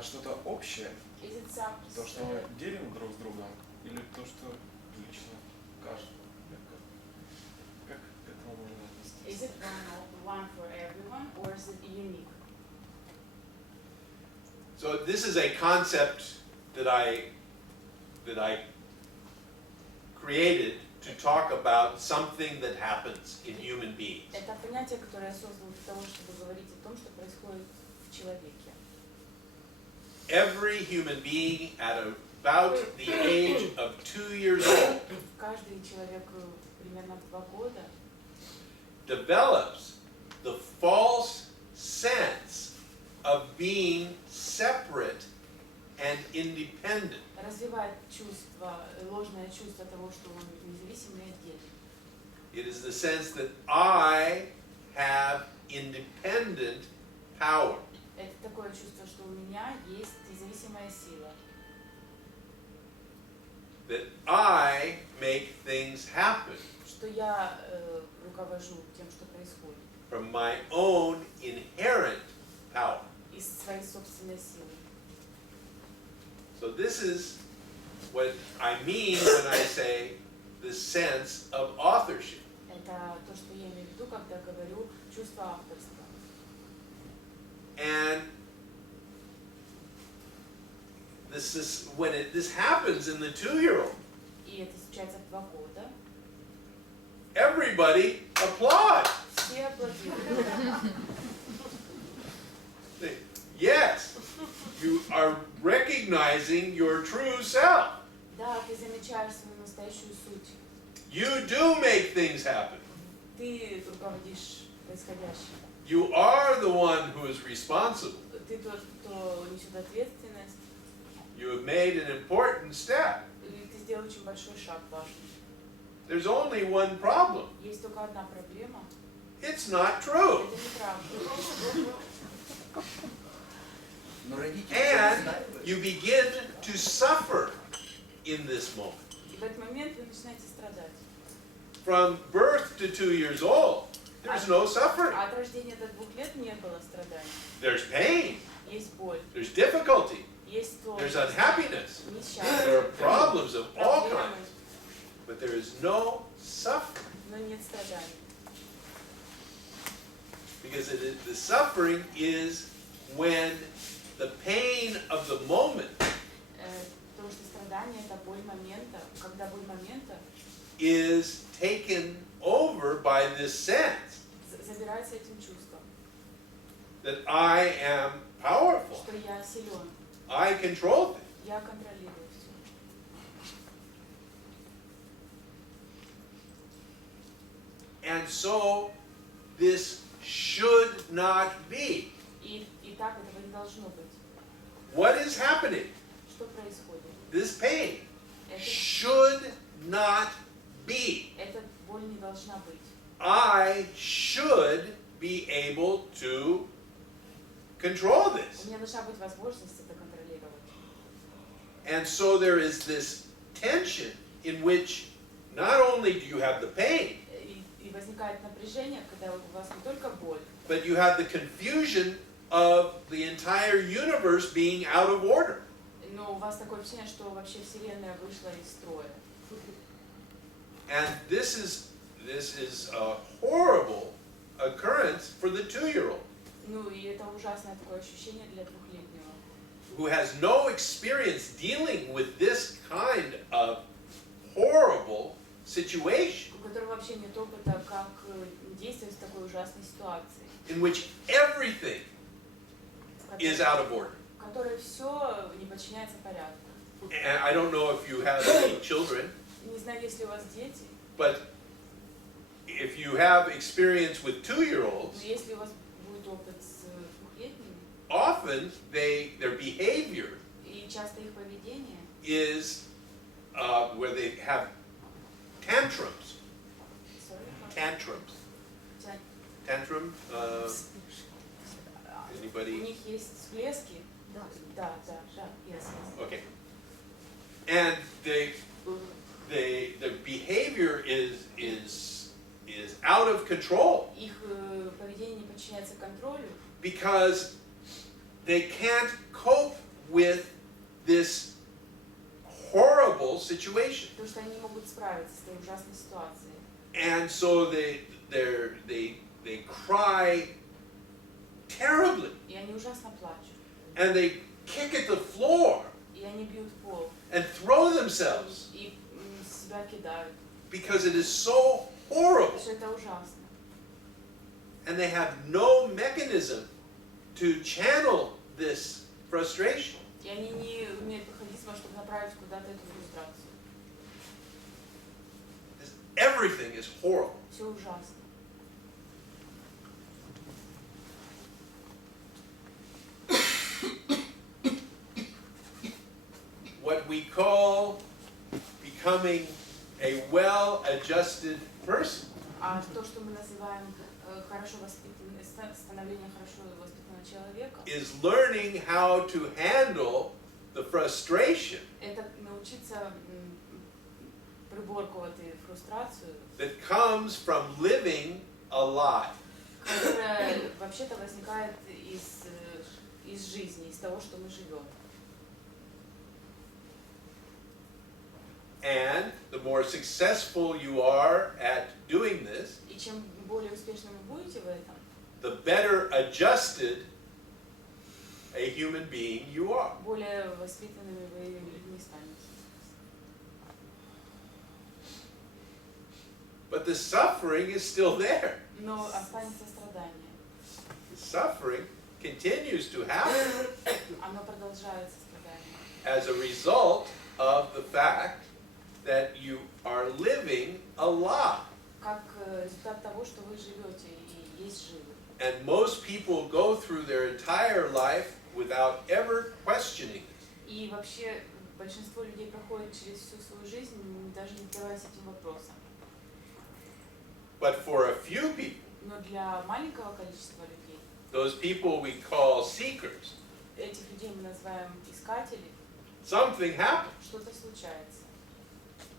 Это что-то общее? Is it some, То, что мы делим друг с другом? Или то, что лично каждому? Как к этому можно отнестись? is it one for everyone or is it unique? So this is a concept that I created to talk about something that happens in human beings. Это понятие, которое я создал для того, чтобы говорить о том, что происходит в человеке. Every human being at about the age of 2 years old Каждый человек примерно в 2 года develops the false sense of being separate and independent. развивает чувство, ложное чувство того, что он независимый и отдельный. It is the sense that I have independent power. Это такое чувство, что у меня есть независимая сила. That I make things happen Что я руковожу тем, что происходит. from my own inherent power. Из своей собственной силы. So this is what I mean when I say the sense of authorship. Это то, что я имею в виду, когда говорю чувство авторства. And this is when this happens in the 2-year-old. И это случается в 2 года. Everybody applauds. Все аплодируют. Yes, you are recognizing your true self. Да, ты замечаешь свою настоящую суть. You do make things happen. Ты руководишь происходящим. You are the one who is responsible. Ты тот, кто несет ответственность. You have made an important step. И ты сделал очень большой шаг важный. There's only one problem. Есть только одна проблема. It's not true. Это неправда. And you begin to suffer in this moment. И в этот момент вы начинаете страдать. From birth to 2 years old, there's no suffering. От рождения до 2 лет не было страданий. There's pain. Есть боль. There's difficulty. Есть There's сложность. unhappiness. Несчастье. There are problems of all Проблемы. kinds. But there is no suffering. Но нет страданий. Because the suffering is when the pain of the moment Потому что страдание – это боль момента. Когда боль момента is taken over by this sense забирается этим чувством, that I am powerful. что я силен, I control things. я контролирую все. And so this should not be. И так этого не должно быть. What is happening? Что происходит? This pain Это, should not be. эта боль не должна быть. I should be able to control У this. меня должна быть возможность это контролировать. And so there is this tension in which not only do you have the pain, И возникает напряжение, когда у вас не только боль, but you have the confusion of the entire universe being out of order. но у вас такое ощущение, что вообще Вселенная вышла из строя. And this is a horrible occurrence for the 2-year-old Ну и это ужасное такое ощущение для 2-летнего, who has no experience dealing with this kind of horrible situation у которого вообще нет опыта, как действовать в такой ужасной ситуации, in which everything is out of order. в которой все не подчиняется порядку. And I don't know if you have any children, Не знаю, есть ли у вас дети, but if you have experience with но 2-year-olds, если у вас будет опыт с 2-летними, often their behavior и часто их поведение, is where they have tantrums. Tantrums. Tantrum? У Anybody? них есть всплески. Да, yes. Okay. And the behavior is out of control Их поведение не подчиняется контролю, because they can't cope with this horrible situation. Потому что они не могут справиться с этой ужасной ситуацией. And so they cry terribly. И они ужасно плачут. And they kick at the floor И они бьют пол. and throw themselves И себя кидают. because it is so horrible. Потому что это ужасно. And they have no mechanism to channel this frustration. И они не умеют механизма, чтобы направить куда-то эту фрустрацию. Everything is horrible. Все ужасно. What we call becoming a well-adjusted person А то, что мы называем хорошо воспитанным, становление хорошо воспитанного человека, is learning how to handle the frustration это научиться приборковать фрустрацию, that comes from living a lie. которая вообще-то возникает из жизни, из того, что мы живем. And the more successful you are at doing this, И чем более успешным вы будете в этом, the better adjusted a human being you are. более воспитанными вы людьми станете. But the suffering is still there. Но останется страдание. The suffering continues to happen Оно продолжается страдание. as a result of the fact that you are living a lie. Как результат того, что вы живете и есть живы. And most people go through their entire life without ever questioning it. И вообще большинство людей проходит через всю свою жизнь, даже не задаваясь этим вопросом. But for a few people, Но для маленького количества людей, those people we call seekers, этих людей мы называем искатели, something happens. что-то случается.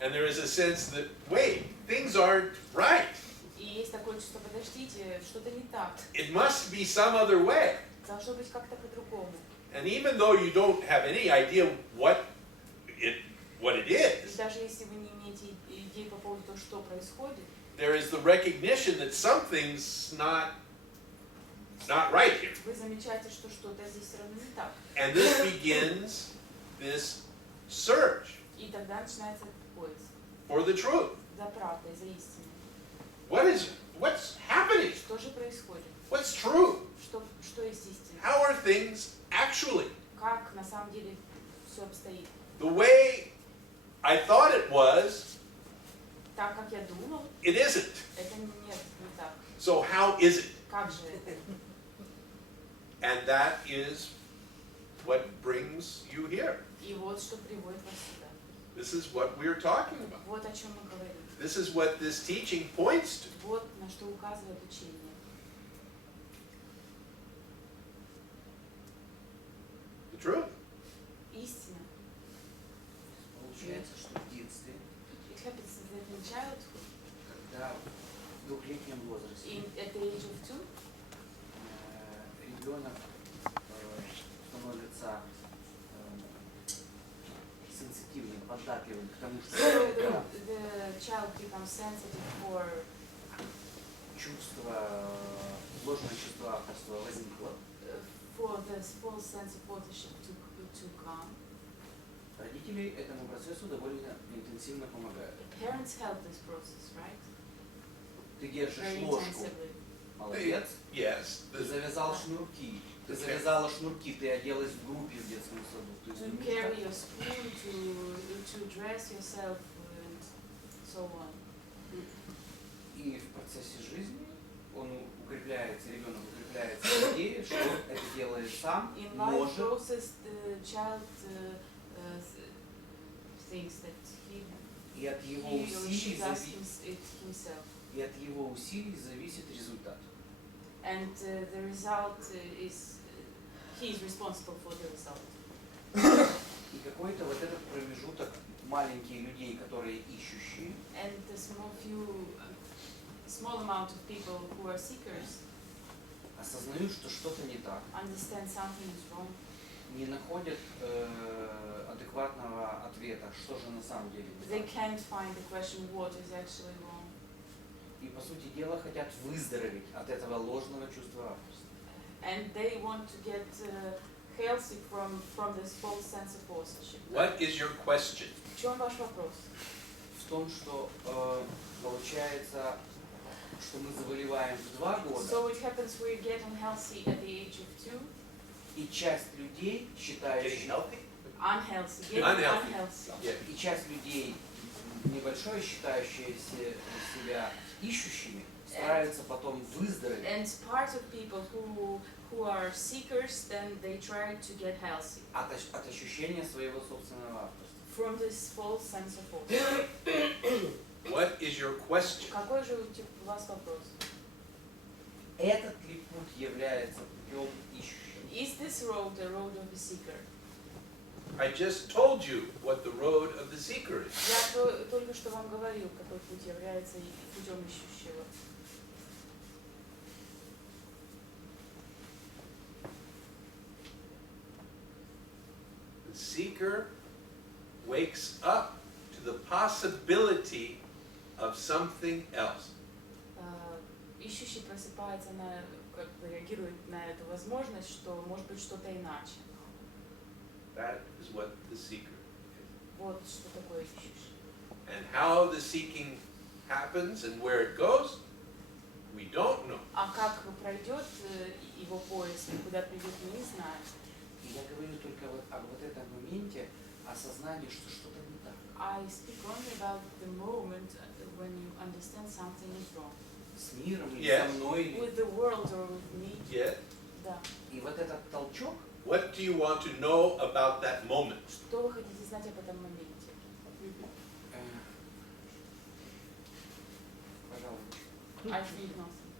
And there is a sense that, wait, things aren't right. И есть такое чувство, подождите, что-то не так. It must be some other way. Должно быть как-то по-другому. And even though you don't have any idea what it И is, даже если вы не имеете идей по поводу того, что происходит, there is the recognition that something's not right here. вы замечаете, что что-то здесь все равно не так. And this begins this search И тогда начинается этот поиск for the truth. за правдой, за истиной. What's happening? Что же происходит? What's true? Что есть истина? How are things actually? Как на самом деле все обстоит? The way I thought it was, Так, как я думал, it isn't. это нет, не так. So how is it? Как же это? And that is what brings you here. И вот что приводит вас сюда. This is what we're talking about. Вот о чем мы говорим. This is what this teaching points to. Вот на что указывает учение. The truth. Истина. Получается, что в детстве, It happens in childhood. когда в двухлетнем возрасте In at the age of 2, ребенок становится сенситивным, податливым к тому, что so the child becomes sensitive for чувство, ложное чувство авторства возникло. this false sense of authorship to come. Родители этому процессу довольно интенсивно помогают. Parents help this process, right? Ты держишь Very ложку, intensively. молодец. Yes. Ты завязал шнурки. Ты завязала шнурки, ты оделась в группе в детском саду. То есть, To carry your spoon, to dress yourself, and so on. И в процессе жизни он укрепляется, ребенок укрепляется в идее, что это делает сам, In life может. process, the child thinks that И от его he or усилий she does зависит, it himself. и от его усилий зависит результат. And the result is, he is responsible for the result. И какой-то вот этот промежуток маленькие людей, которые ищущие, And the small amount of people who are seekers осознают, что что-то не так, understand something is wrong, не находят адекватного ответа, что же на самом деле не They так. can't find the question what is actually wrong. И по сути дела хотят выздороветь от этого ложного чувства авторства. And they want to get healthy from this false sense of authorship. What is your question? В чем ваш вопрос? В том, что получается, что мы заболеваем в 2 года, So it happens we get unhealthy at the age of 2, и часть людей, Getting считающих, healthy? unhealthy, getting Unhealthy. unhealthy. Yeah. и часть людей, небольшое считающиеся себя ищущими, стараются потом выздороветь. And part of people who are seekers, then they try to get healthy От ощущения своего собственного авторства. from this false sense of authorship. What is your question? Какой же у вас вопрос? Этот ли путь является путем ищущим? Is this road the road of the seeker? I just told you what the road of the seeker is. Я только что вам говорил, какой путь является путем ищущего. The seeker wakes up to the possibility of something else. Ищущий просыпается как бы реагирует на эту возможность, что может быть что-то иначе. That is what the seeker is. Вот что такое ищущий. And how the seeking happens and where it goes, we don't know. А как пройдет его поиск, и куда придет, мы не знаем. И я говорю только об вот этом моменте осознания, что что-то не так. I speak only about the moment when you understand something is wrong. С миром или Yes. со мной. With the world or with me. Yet, Да. И вот этот толчок, what do you want to know about that moment? Что вы хотите знать об этом моменте? пожалуйста, I think nothing.